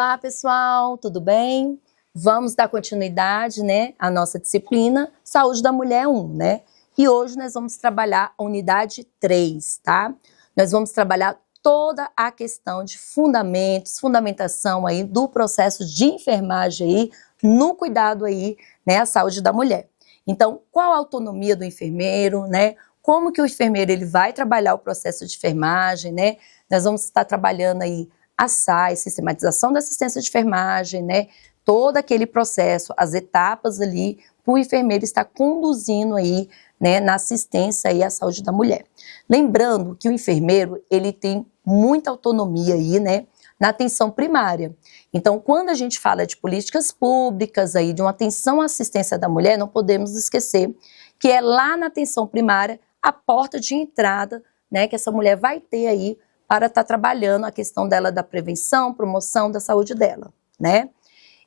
Olá, pessoal, tudo bem? Vamos dar continuidade, né, à nossa disciplina Saúde da Mulher 1, né? E hoje nós vamos trabalhar a unidade 3, tá? Nós vamos trabalhar toda a questão de fundamentos, fundamentação aí do processo de enfermagem aí no cuidado aí, né, à saúde da mulher. Então, qual a autonomia do enfermeiro, né? Como que o enfermeiro ele vai trabalhar o processo de enfermagem, né? Nós vamos estar trabalhando aí a SAI, sistematização da assistência de enfermagem, né? Todo aquele processo, as etapas ali, para o enfermeiro estar conduzindo aí, né, na assistência aí à saúde da mulher. Lembrando que o enfermeiro, ele tem muita autonomia aí, né, na atenção primária. Então, quando a gente fala de políticas públicas aí, de uma atenção à assistência da mulher, não podemos esquecer que é lá na atenção primária a porta de entrada, né, que essa mulher vai ter aí para estar trabalhando a questão dela da prevenção, promoção da saúde dela, né?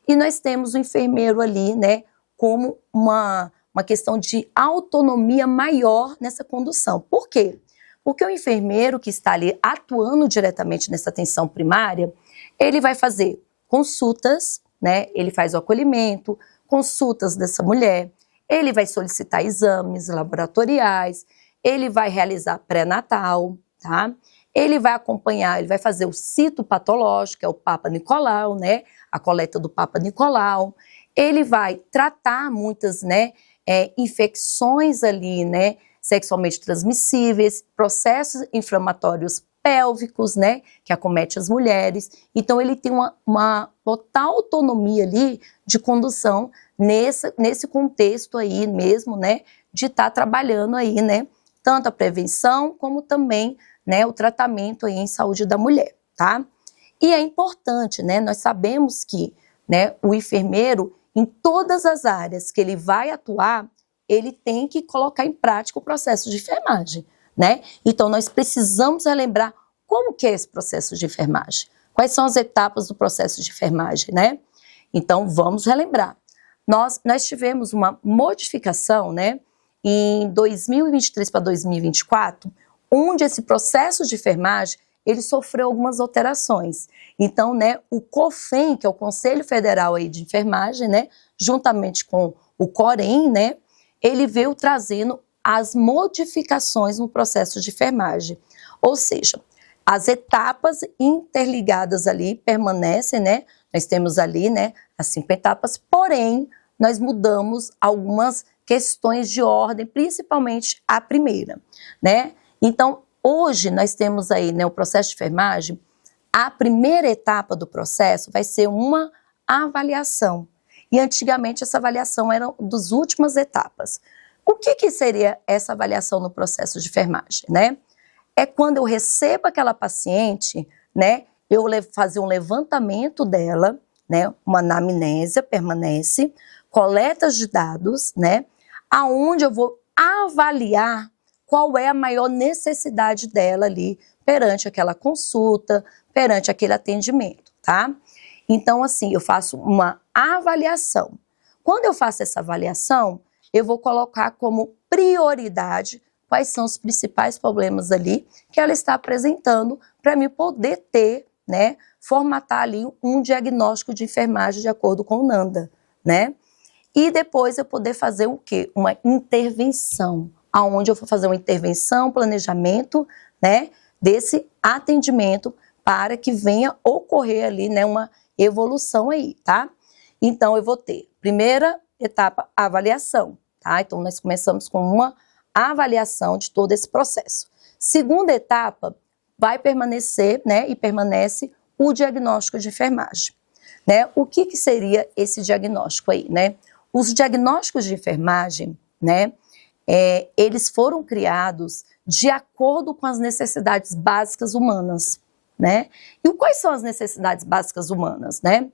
E nós temos o enfermeiro ali, né, como uma questão de autonomia maior nessa condução. Por quê? Porque o enfermeiro que está ali atuando diretamente nessa atenção primária, ele vai fazer consultas, né? Ele faz o acolhimento, consultas dessa mulher, ele vai solicitar exames laboratoriais, ele vai realizar pré-natal, tá? Ele vai acompanhar, ele vai fazer o citopatológico, que é o Papa Nicolau, né? A coleta do Papa Nicolau. Ele vai tratar muitas, né, infecções ali, né, sexualmente transmissíveis, processos inflamatórios pélvicos, né, que acomete as mulheres. Então, ele tem uma total autonomia ali de condução nesse contexto aí mesmo, né, de estar trabalhando aí, né, tanto a prevenção como também, né, o tratamento aí em saúde da mulher, tá? E é importante, né, nós sabemos que, né, o enfermeiro, em todas as áreas que ele vai atuar, ele tem que colocar em prática o processo de enfermagem, né? Então, nós precisamos relembrar como que é esse processo de enfermagem, quais são as etapas do processo de enfermagem, né? Então, vamos relembrar. Nós tivemos uma modificação, né, em 2023 para 2024, onde esse processo de enfermagem, ele sofreu algumas alterações. Então, né, o COFEN, que é o Conselho Federal aí de Enfermagem, né, juntamente com o COREN, né, ele veio trazendo as modificações no processo de enfermagem. Ou seja, as etapas interligadas ali permanecem, né, nós temos ali, né, as 5 etapas, porém, nós mudamos algumas questões de ordem, principalmente a primeira, né? Então, hoje nós temos aí, né, o processo de enfermagem, a primeira etapa do processo vai ser uma avaliação. E antigamente essa avaliação era das últimas etapas. O que seria essa avaliação no processo de enfermagem, né? É quando eu recebo aquela paciente, né, eu fazer um levantamento dela, né, uma anamnésia permanece, coletas de dados, né, aonde eu vou avaliar qual é a maior necessidade dela ali perante aquela consulta, perante aquele atendimento, tá? Então, assim, eu faço uma avaliação. Quando eu faço essa avaliação, eu vou colocar como prioridade quais são os principais problemas ali que ela está apresentando para mim poder ter, né, formatar ali um diagnóstico de enfermagem de acordo com o NANDA, né? E depois eu poder fazer o quê? Uma intervenção, aonde eu vou fazer uma intervenção, planejamento, né, desse atendimento para que venha ocorrer ali, né, uma evolução aí, tá? Então, eu vou ter, primeira etapa, avaliação, tá? Então, nós começamos com uma avaliação de todo esse processo. Segunda etapa, vai permanecer, né, e permanece o diagnóstico de enfermagem, né? O que seria esse diagnóstico aí, né? Os diagnósticos de enfermagem, né, eles foram criados de acordo com as necessidades básicas humanas, né? E quais são as necessidades básicas humanas, né?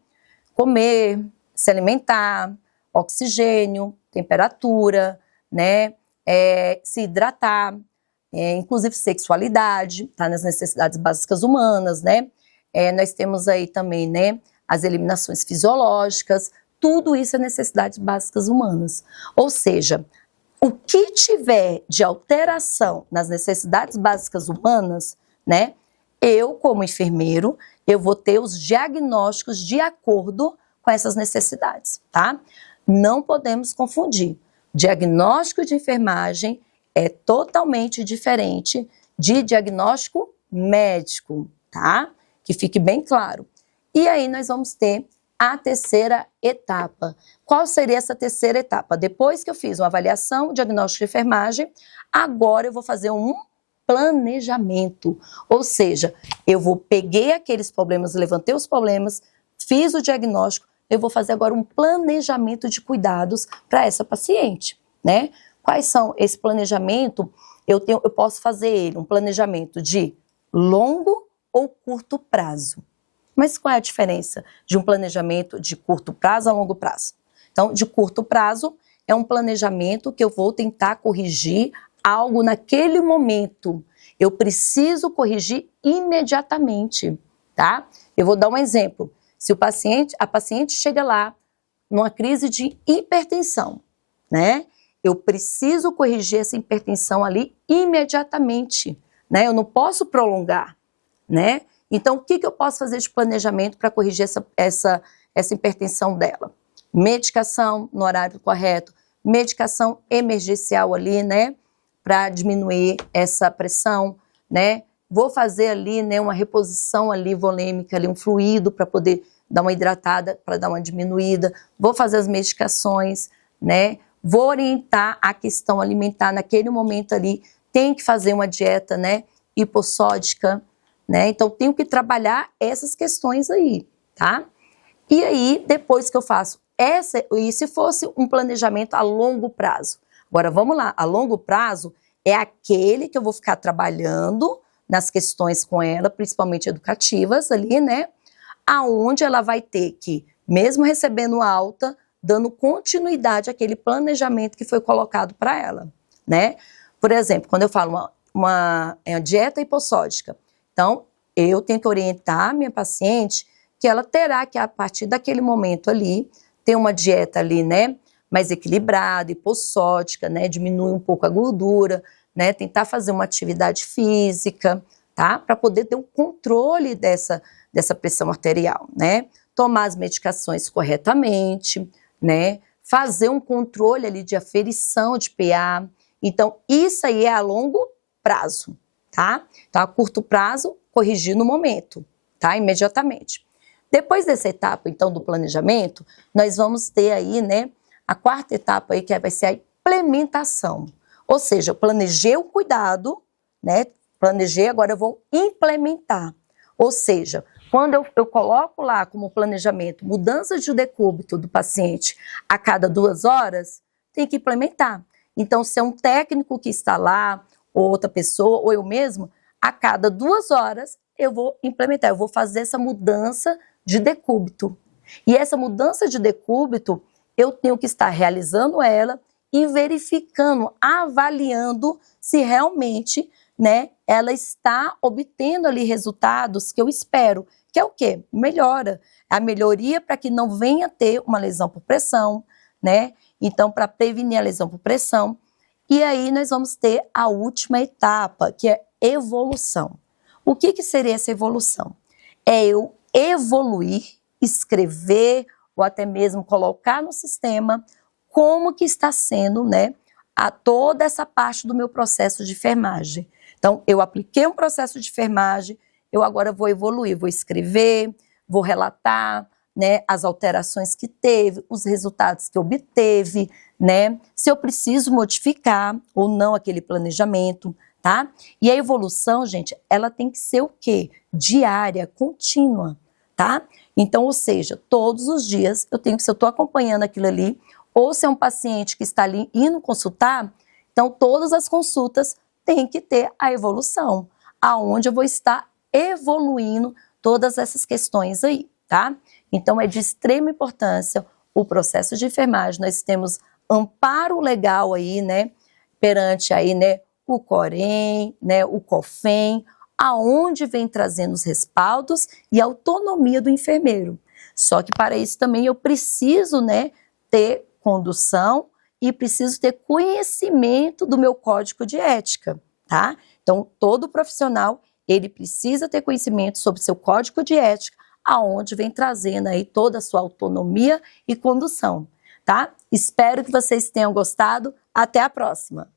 Comer, se alimentar, oxigênio, temperatura, né? Se hidratar, inclusive sexualidade, tá nas necessidades básicas humanas, né? Nós temos aí também, né, as eliminações fisiológicas, tudo isso é necessidades básicas humanas. Ou seja, o que tiver de alteração nas necessidades básicas humanas, né, eu, como enfermeiro, eu vou ter os diagnósticos de acordo com essas necessidades, tá? Não podemos confundir. Diagnóstico de enfermagem é totalmente diferente de diagnóstico médico, tá? Que fique bem claro. E aí nós vamos ter a terceira etapa. Qual seria essa terceira etapa? Depois que eu fiz uma avaliação, diagnóstico de enfermagem, agora eu vou fazer um planejamento. Ou seja, peguei aqueles problemas, levantei os problemas, fiz o diagnóstico, eu vou fazer agora um planejamento de cuidados para essa paciente, né? Quais são esse planejamento? Eu posso fazer ele, um planejamento de longo ou curto prazo. Mas qual é a diferença de um planejamento de curto prazo a longo prazo? Então, de curto prazo é um planejamento que eu vou tentar corrigir algo naquele momento. Eu preciso corrigir imediatamente, tá? Eu vou dar um exemplo. Se a paciente chega lá numa crise de hipertensão, né? Eu preciso corrigir essa hipertensão ali imediatamente, né? Eu não posso prolongar, né? Então, o que eu posso fazer de planejamento para corrigir essa hipertensão dela? Medicação no horário correto, medicação emergencial ali, né? Para diminuir essa pressão, né? Vou fazer ali, né, uma reposição ali volêmica, ali, um fluido para poder dar uma hidratada, para dar uma diminuída. Vou fazer as medicações, né? Vou orientar a questão alimentar naquele momento ali. Tem que fazer uma dieta, né, hipossódica, né? Então, tenho que trabalhar essas questões aí, tá? E aí, depois que eu faço e se fosse um planejamento a longo prazo? Agora, vamos lá, a longo prazo é aquele que eu vou ficar trabalhando nas questões com ela, principalmente educativas ali, né? Aonde ela vai ter que, mesmo recebendo alta, dando continuidade àquele planejamento que foi colocado para ela, né? Por exemplo, quando eu falo uma dieta hipossódica, então eu tenho que orientar a minha paciente que ela terá que, a partir daquele momento ali, ter uma dieta ali, né, mais equilibrada, hipossódica, né, diminuir um pouco a gordura, né, tentar fazer uma atividade física, tá, para poder ter um controle dessa pressão arterial, né, tomar as medicações corretamente, né, fazer um controle ali de aferição de pH. Então, isso aí é a longo prazo, tá? Então, a curto prazo, corrigir no momento, tá? Imediatamente. Depois dessa etapa, então, do planejamento, nós vamos ter aí, né, a quarta etapa aí, que vai ser a implementação. Ou seja, eu planejei o cuidado, né, planejei, agora eu vou implementar. Ou seja, quando eu coloco lá como planejamento mudança de decúbito do paciente a cada 2 horas, tem que implementar. Então, se é um técnico que está lá, ou outra pessoa, ou eu mesmo, a cada 2 horas eu vou implementar, eu vou fazer essa mudança de decúbito. E essa mudança de decúbito, eu tenho que estar realizando ela e verificando, avaliando se realmente, né, ela está obtendo ali resultados que eu espero. Que é o quê? Melhora. A melhoria para que não venha ter uma lesão por pressão, né? Então, para prevenir a lesão por pressão. E aí nós vamos ter a última etapa, que é evolução. O que seria essa evolução? É eu evoluir, escrever ou até mesmo colocar no sistema como que está sendo, né, toda essa parte do meu processo de enfermagem. Então, eu apliquei um processo de enfermagem, eu agora vou evoluir, vou escrever, vou relatar, né, as alterações que teve, os resultados que obteve, né, se eu preciso modificar ou não aquele planejamento, tá? E a evolução, gente, ela tem que ser o quê? Diária, contínua, tá? Então, ou seja, todos os dias eu tenho que, se eu estou acompanhando aquilo ali, ou se é um paciente que está ali indo consultar, então todas as consultas têm que ter a evolução, aonde eu vou estar evoluindo todas essas questões aí, tá? Então, é de extrema importância o processo de enfermagem. Nós temos amparo legal aí, né, perante aí, né, o Corém, né, o COFEM, aonde vem trazendo os respaldos e a autonomia do enfermeiro. Só que para isso também eu preciso, né, ter condução e preciso ter conhecimento do meu código de ética, tá? Então, todo profissional, ele precisa ter conhecimento sobre seu código de ética, aonde vem trazendo aí toda a sua autonomia e condução, tá? Espero que vocês tenham gostado. Até a próxima!